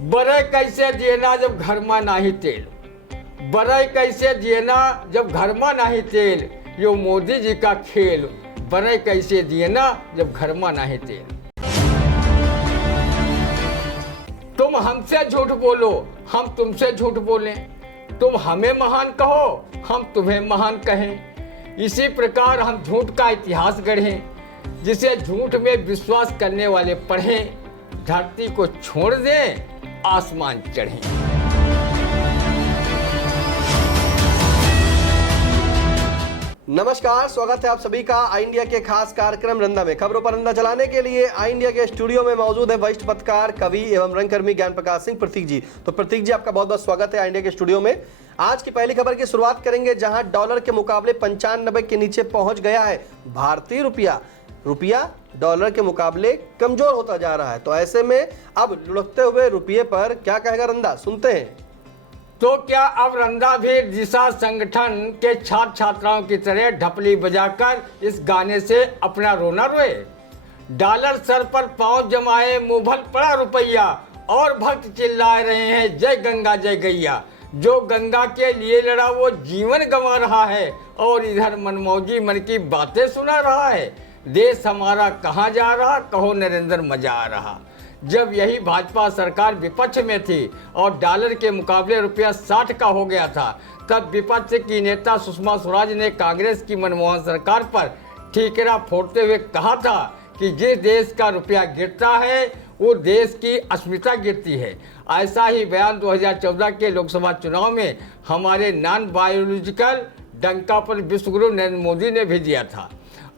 बड़े कैसे जियना जब घर में नाही तेल, बड़े कैसे जियना जब घर में नाही तेल, यो मोदी जी का खेल, बड़े कैसे जियना जब घर में नाही तेल। तुम हमसे झूठ बोलो, हम तुमसे झूठ बोलें, तुम हमें महान कहो, हम तुम्हें महान कहें। इसी प्रकार हम झूठ का इतिहास गढ़ें, जिसे झूठ में विश्वास करने वाले पढ़ें, धरती को छोड़ दें, आसमान चढ़ें। नमस्कार, स्वागत है आप सभी का आई इंडिया के खास कार्यक्रम रंदा में। खबरों पर रंदा चलाने के लिए आई इंडिया के स्टूडियो में मौजूद है वरिष्ठ पत्रकार, कवि एवं रंगकर्मी ज्ञान प्रकाश सिंह प्रतीक जी। तो प्रतीक जी, आपका बहुत बहुत स्वागत है आई इंडिया के स्टूडियो में। आज की पहली खबर की शुरुआत करेंगे, जहां डॉलर के मुकाबले 95 के नीचे पहुंच गया है भारतीय रुपया। रुपया डॉलर के मुकाबले कमजोर होता जा रहा है, तो ऐसे में अब लुढ़कते हुए रुपये पर क्या कहेगा रंदा, सुनते हैं। तो क्या अब रंदा भी दिशा संगठन के छात्र छात्राओं की तरह ढपली बजाकर इस गाने से अपना रोना रोए? डॉलर सर पर पांव जमाए, मुंह भर पड़ा रुपया, और भक्त चिल्ला रहे हैं जय गंगा जय गैया। जो गंगा के लिए लड़ा वो जीवन गंवा रहा है, और इधर मनमौजी मन की बातें सुना रहा है। देश हमारा कहाँ जा रहा, कहो नरेंद्र मजा आ रहा। जब यही भाजपा सरकार विपक्ष में थी और डॉलर के मुकाबले रुपया 60 का हो गया था, तब विपक्ष की नेता सुषमा स्वराज ने कांग्रेस की मनमोहन सरकार पर ठीकरा फोड़ते हुए कहा था कि जिस देश का रुपया गिरता है वो देश की अस्मिता गिरती है। ऐसा ही बयान 2014 के लोकसभा चुनाव में हमारे नॉन बायोलॉजिकल डंका पर विश्वगुरु नरेंद्र मोदी ने भी दिया था।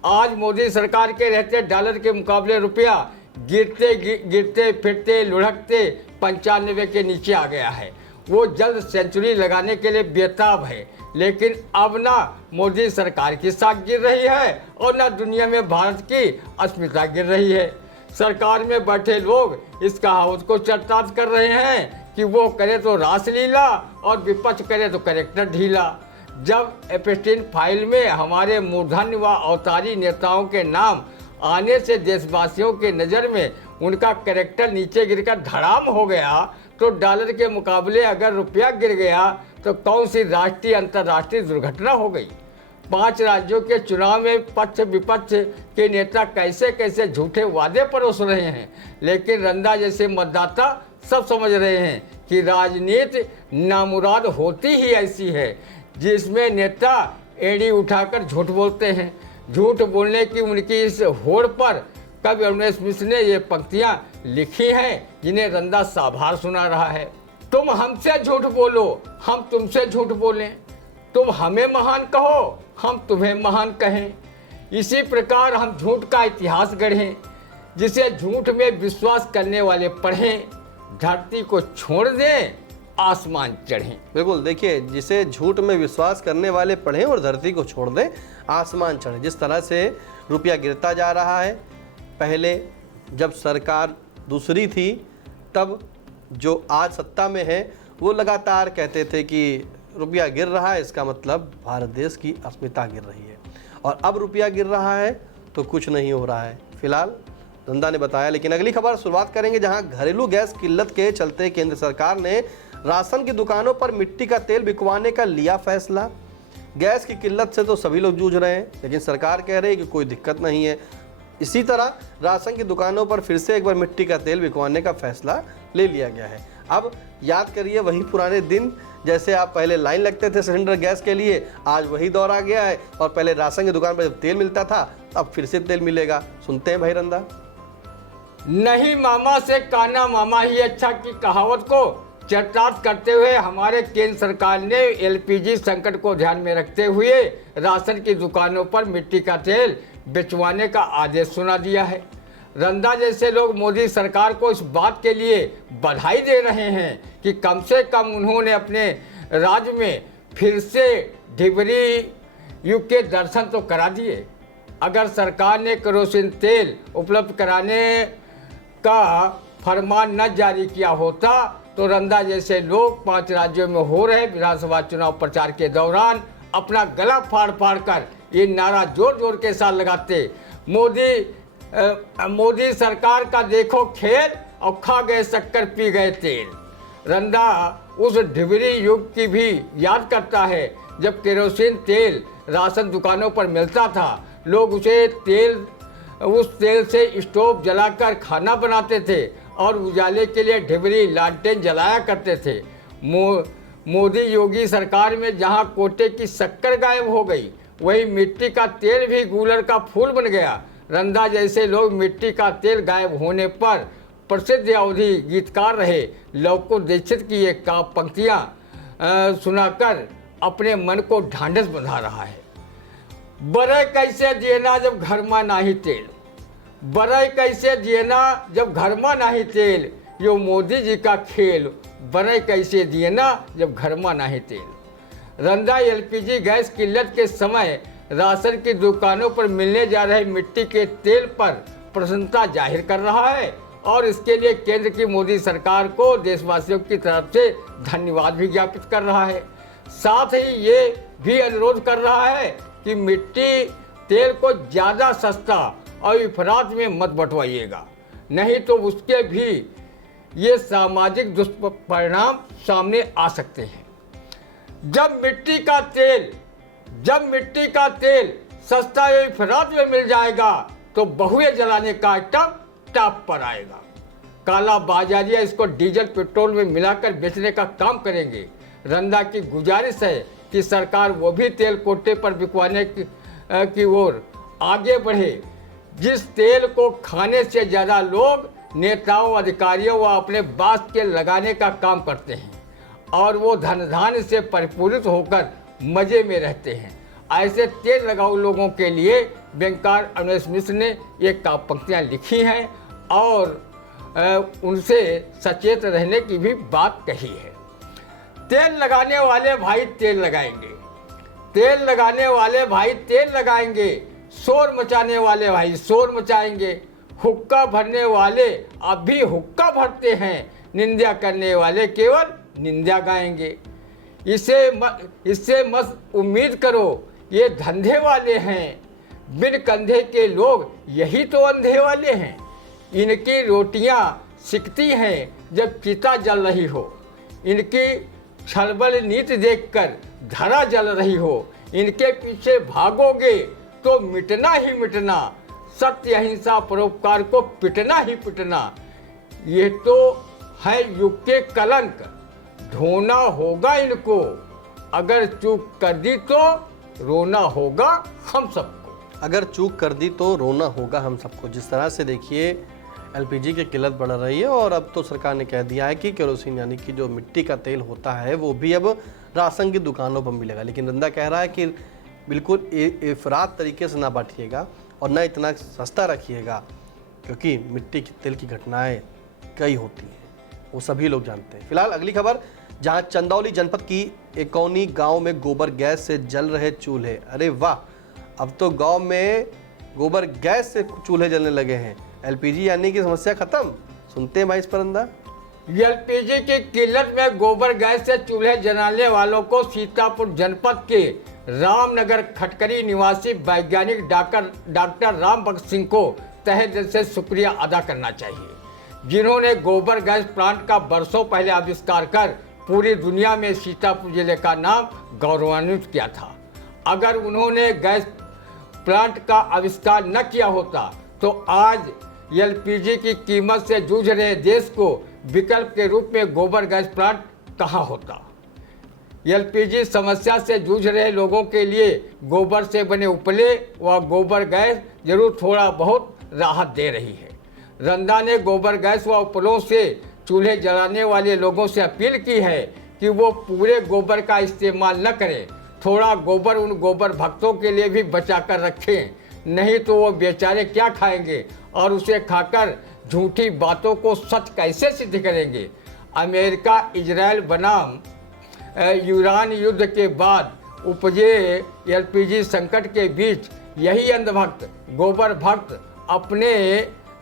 आज मोदी सरकार के रहते डॉलर के मुकाबले रुपया गिरते फिरते लुढ़कते 95 के नीचे आ गया है। वो जल्द सेंचुरी लगाने के लिए बेताब है, लेकिन अब ना मोदी सरकार की साख गिर रही है और ना दुनिया में भारत की अस्मिता गिर रही है। सरकार में बैठे लोग इस कहावत को चर्चात कर रहे हैं कि वो करे तो रासलीला और विपक्ष करे तो करेक्टर ढीला। जब एपेस्टीन फाइल में हमारे मूर्धन्य व अवतारी नेताओं के नाम आने से देशवासियों के नज़र में उनका कैरेक्टर नीचे गिरकर धड़ाम हो गया, तो डॉलर के मुकाबले अगर रुपया गिर गया तो कौन सी राष्ट्रीय अंतर्राष्ट्रीय दुर्घटना हो गई। 5 राज्यों के चुनाव में पक्ष विपक्ष के नेता कैसे कैसे झूठे वादे परोस रहे हैं, लेकिन रंदा जैसे मतदाता सब समझ रहे हैं कि राजनीति नामुराद होती ही ऐसी है, जिसमें नेता एड़ी उठाकर झूठ बोलते हैं। झूठ बोलने की उनकी इस होड़ पर कवि अरुणेश मिश्र ने ये पंक्तियां लिखी हैं, जिन्हें रंदा साभार सुना रहा है। तुम हमसे झूठ बोलो, हम तुमसे झूठ बोलें, तुम हमें महान कहो, हम तुम्हें महान कहें। इसी प्रकार हम झूठ का इतिहास गढ़ें, जिसे झूठ में विश्वास करने वाले पढ़ें, धरती को छोड़ दें, आसमान चढ़ें। बिल्कुल, देखिए, जिसे झूठ में विश्वास करने वाले पढ़ें और धरती को छोड़ दें, आसमान चढ़े। जिस तरह से रुपया गिरता जा रहा है, पहले जब सरकार दूसरी थी तब जो आज सत्ता में है वो लगातार कहते थे कि रुपया गिर रहा है, इसका मतलब भारत देश की अस्मिता गिर रही है, और अब रुपया गिर रहा है तो कुछ नहीं हो रहा है, फिलहाल रंदा ने बताया। लेकिन अगली खबर शुरुआत करेंगे, जहां घरेलू गैस किल्लत के चलते केंद्र सरकार ने राशन की दुकानों पर मिट्टी का तेल बिकवाने का लिया फैसला। गैस की किल्लत से तो सभी लोग जूझ रहे हैं, लेकिन सरकार कह रही है कि कोई दिक्कत नहीं है। इसी तरह राशन की दुकानों पर फिर से एक बार मिट्टी का तेल बिकवाने का फैसला ले लिया गया है। अब याद करिए वही पुराने दिन, जैसे आप पहले लाइन लगते थे सिलेंडर गैस के लिए, आज वही दौर आ गया है, और पहले राशन की दुकान पर जब तेल मिलता था अब फिर से तेल मिलेगा। सुनते हैं भाई रंदा। नहीं मामा से काना मामा ही अच्छा की कहावत को चर्चात करते हुए हमारे केंद्र सरकार ने एलपीजी संकट को ध्यान में रखते हुए राशन की दुकानों पर मिट्टी का तेल बेचवाने का आदेश सुना दिया है। रंदा जैसे लोग मोदी सरकार को इस बात के लिए बधाई दे रहे हैं कि कम से कम उन्होंने अपने राज्य में फिर से ढिबरी युग के दर्शन तो करा दिए। अगर सरकार ने केरोसिन तेल उपलब्ध कराने का फरमान न जारी किया होता तो रंदा जैसे लोग 5 राज्यों में हो रहे विधानसभा चुनाव प्रचार के दौरान अपना गला फाड़ फाड़ कर ये नारा जोर जोर के साथ लगाते, मोदी सरकार का देखो खेल, और खा गए शक्कर पी गए तेल। रंधा उस ढिबरी युग की भी याद करता है जब केरोसिन तेल राशन दुकानों पर मिलता था। लोग उस तेल से स्टोव जलाकर खाना बनाते थे और उजाले के लिए ढिबरी लालटेन जलाया करते थे। मोदी योगी सरकार में जहां कोटे की शक्कर गायब हो गई, वही मिट्टी का तेल भी गूलर का फूल बन गया। रंधा जैसे लोग मिट्टी का तेल गायब होने पर प्रसिद्ध अवधि गीतकार रहे लवको दीक्षित की ये काव्य पंक्तियाँ सुनाकर अपने मन को ढांढस बंधा रहा है। बरे कैसे जियना जब घर में नाही तेल, बरे कैसे जियना जब घर में नाही तेल, यो मोदी जी का खेल, बरे कैसे जियना जब घर में नाही तेल। रंधा एलपीजी गैस किल्लत के समय राशन की दुकानों पर मिलने जा रहे मिट्टी के तेल पर प्रसन्नता जाहिर कर रहा है और इसके लिए केंद्र की मोदी सरकार को देशवासियों की तरफ से धन्यवाद भी ज्ञापित कर रहा है। साथ ही ये भी अनुरोध कर रहा है कि मिट्टी तेल को ज़्यादा सस्ता और इफरात में मत बंटवाइएगा, नहीं तो उसके भी ये सामाजिक दुष्परिणाम सामने आ सकते हैं। जब मिट्टी का तेल सस्ता या इफरात में मिल जाएगा तो बहुए जलाने का आइटम टॉप पर आएगा। काला बाजारिया इसको डीजल पेट्रोल में मिलाकर बेचने का काम करेंगे। रंधा की गुजारिश है कि सरकार वो भी तेल कोटे पर बिकवाने की ओर आगे बढ़े जिस तेल को खाने से ज़्यादा लोग नेताओं अधिकारियों व अपने बास के लगाने का काम करते हैं और वो धन धान्य से परिपूरित होकर मज़े में रहते हैं। ऐसे तेल लगाऊ लोगों के लिए बैंकर अनवेश मिश्र ने ये काव्य पंक्तियाँ लिखी हैं और उनसे सचेत रहने की भी बात कही है। तेल लगाने वाले भाई तेल लगाएंगे, तेल लगाने वाले भाई तेल लगाएंगे, शोर मचाने वाले भाई शोर मचाएंगे। हुक्का भरने वाले अब भी हुक्का भरते हैं, निंदा करने वाले केवल निंदा गाएंगे। इससे मत उम्मीद करो ये धंधे वाले हैं, बिन कंधे के लोग यही तो अंधे वाले हैं। इनकी रोटियां सिकती हैं जब चिता जल रही हो, इनकी छलबल नीति देखकर धरा जल रही हो। इनके पीछे भागोगे तो मिटना ही मिटना, सत्य अहिंसा परोपकार को पिटना ही पिटना। ये तो है युग के कलंक, ढोना होगा इनको, अगर चूक कर दी तो रोना होगा हम सबको। अगर चूक कर दी तो रोना होगा हम सबको। जिस तरह से देखिए एलपीजी की किल्लत बढ़ रही है और अब तो सरकार ने कह दिया है कि केरोसिन यानी कि जो मिट्टी का तेल होता है वो भी अब राशन की दुकानों पर मिलेगा। लेकिन रंधा कह रहा है कि बिल्कुल इफरात तरीके से ना बांटिएगा और न इतना सस्ता रखिएगा, क्योंकि मिट्टी के तेल की घटनाएं कई होती हैं, वो सभी लोग जानते हैं। फिलहाल अगली खबर, जहां चंदौली जनपद की एकौनी गांव में गोबर गैस से जल रहे चूल्हे। अरे वाह, अब तो गांव में गोबर गैस से चूल्हे जलने लगे हैं। एलपीजी यानी कि समस्या खत्म। सुनते हैं भाई इस पर अंदा। एलपीजी की किल्लत में गोबर गैस से चूल्हे जलाने वालों को सीतापुर जनपद के रामनगर खटकरी निवासी वैज्ञानिक डॉक्टर राम भक्त सिंह को तहे दिल से शुक्रिया अदा करना चाहिए, जिन्होंने गोबर गैस प्लांट का बरसों पहले आविष्कार कर पूरी दुनिया में सीतापुर जिले का नाम गौरवान्वित किया था। अगर उन्होंने गैस प्लांट का आविष्कार न किया होता तो आज एलपीजी की कीमत से जूझ रहे देश को विकल्प के रूप में गोबर गैस प्लांट कहाँ होता। एलपीजी समस्या से जूझ रहे लोगों के लिए गोबर से बने उपले व गोबर गैस जरूर थोड़ा बहुत राहत दे रही है। रंधा ने गोबर गैस व उपलों से चूल्हे जलाने वाले लोगों से अपील की है कि वो पूरे गोबर का इस्तेमाल न करें, थोड़ा गोबर उन गोबर भक्तों के लिए भी बचा कर रखें, नहीं तो वो बेचारे क्या खाएंगे और उसे खाकर झूठी बातों को सच कैसे सिद्ध करेंगे। अमेरिका इजराइल बनाम यूरान युद्ध के बाद उपजे एलपीजी संकट के बीच यही अंधभक्त गोबर भक्त अपने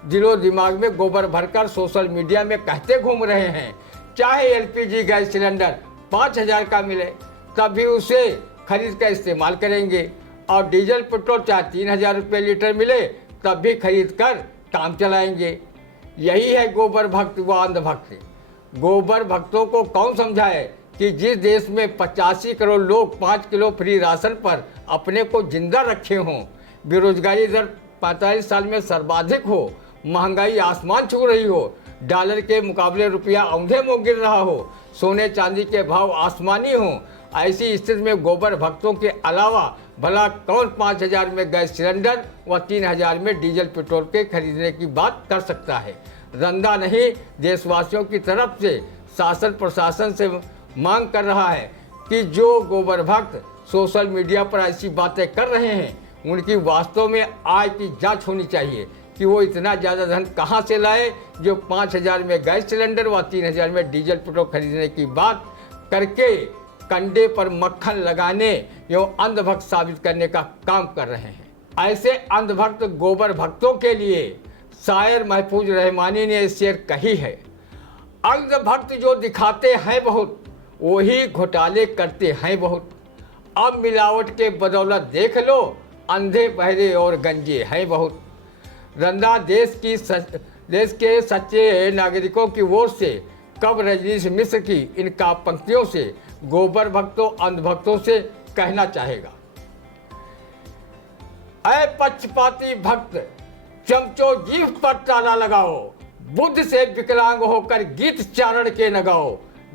दिलो दिमाग में गोबर भरकर सोशल मीडिया में कहते घूम रहे हैं, चाहे एलपीजी गैस सिलेंडर 5000 का मिले तब भी उसे खरीद कर इस्तेमाल करेंगे और डीजल पेट्रोल चाहे 3000 रुपये लीटर मिले तब भी खरीद कर काम चलाएंगे। यही है गोबर भक्त व अंधभक्त। गोबर भक्तों को कौन समझाए कि जिस देश में 85 करोड़ लोग 5 किलो फ्री राशन पर अपने को जिंदा रखे हों, बेरोजगारी दर 45 साल में सर्वाधिक हो, महंगाई आसमान छू रही हो, डॉलर के मुकाबले रुपया औंधे मुंह गिर रहा हो, सोने चांदी के भाव आसमानी हो, ऐसी स्थिति में गोबर भक्तों के अलावा भला कौन 5,000 में गैस सिलेंडर व 3,000 में डीजल पेट्रोल के खरीदने की बात कर सकता है। रंधा नहीं, देशवासियों की तरफ से शासन प्रशासन से मांग कर रहा है कि जो गोबर भक्त सोशल मीडिया पर ऐसी बातें कर रहे हैं, उनकी वास्तव में आय की जांच होनी चाहिए कि वो इतना ज़्यादा धन कहां से लाए जो 5,000 में गैस सिलेंडर व 3,000 में डीजल पेट्रोल खरीदने की बात करके कंडे पर मक्खन लगाने एवं अंधभक्त साबित करने का काम कर रहे हैं। ऐसे अंधभक्त गोबर भक्तों के लिए शायर महफूज रहमानी ने शेर कही है, अंधभक्त जो दिखाते हैं बहुत, वही घोटाले करते हैं बहुत। अब मिलावट के बदौलत देख लो, अंधे बहरे और गंजे हैं बहुत। रंधा देश के सच्चे नागरिकों की ओर से कब रजनीश मिश्र की इन काव्य पंक्तियों से गोबर भक्तों अंधभक्तों से कहना चाहेगा, ऐ पक्षपाती भक्त चमचो जीभ पर ताला लगाओ, बुद्ध से विकलांग होकर गीत चारण के न गाओ,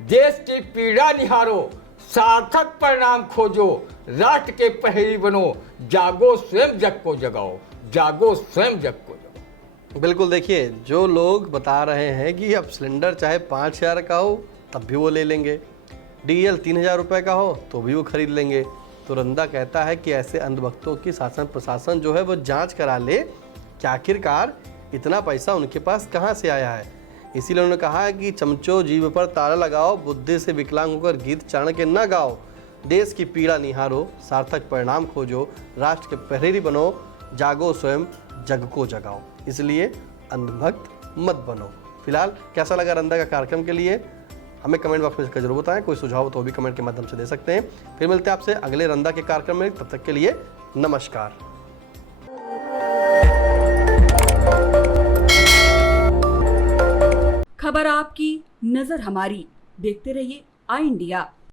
देश की पीड़ा निहारो, सार्थक परिणाम खोजो, राष्ट्र के प्रहरी बनो, जागो स्वयं जग को जगाओ, जागो स्वयं जग को जगाओ। बिल्कुल, देखिए जो लोग बता रहे हैं कि अब सिलेंडर चाहे 5,000 का हो तब भी वो ले लेंगे, डीजल 3,000 रुपये का हो तो भी वो खरीद लेंगे, तो रंधा कहता है कि ऐसे अंधभक्तों की शासन प्रशासन जो है वो जांच करा ले कि आखिरकार इतना पैसा उनके पास कहाँ से आया है। इसीलिए उन्होंने कहा है कि चमचो जीभ पर ताला लगाओ, बुद्धि से विकलांग होकर गीत चरण के न गाओ, देश की पीड़ा निहारो, सार्थक परिणाम खोजो, राष्ट्र के प्रहरी बनो, जागो स्वयं जग को जगाओ। इसलिए अंधभक्त मत बनो। फिलहाल कैसा लगा रंधा का कार्यक्रम के लिए हमें कमेंट बॉक्स में जरूर बताएं। कोई सुझाव तो भी कमेंट के माध्यम से दे सकते हैं। फिर मिलते हैं आपसे अगले रंधा के कार्यक्रम में, तब तक के लिए नमस्कार। खबर आपकी, नजर हमारी। देखते रहिए आई इंडिया।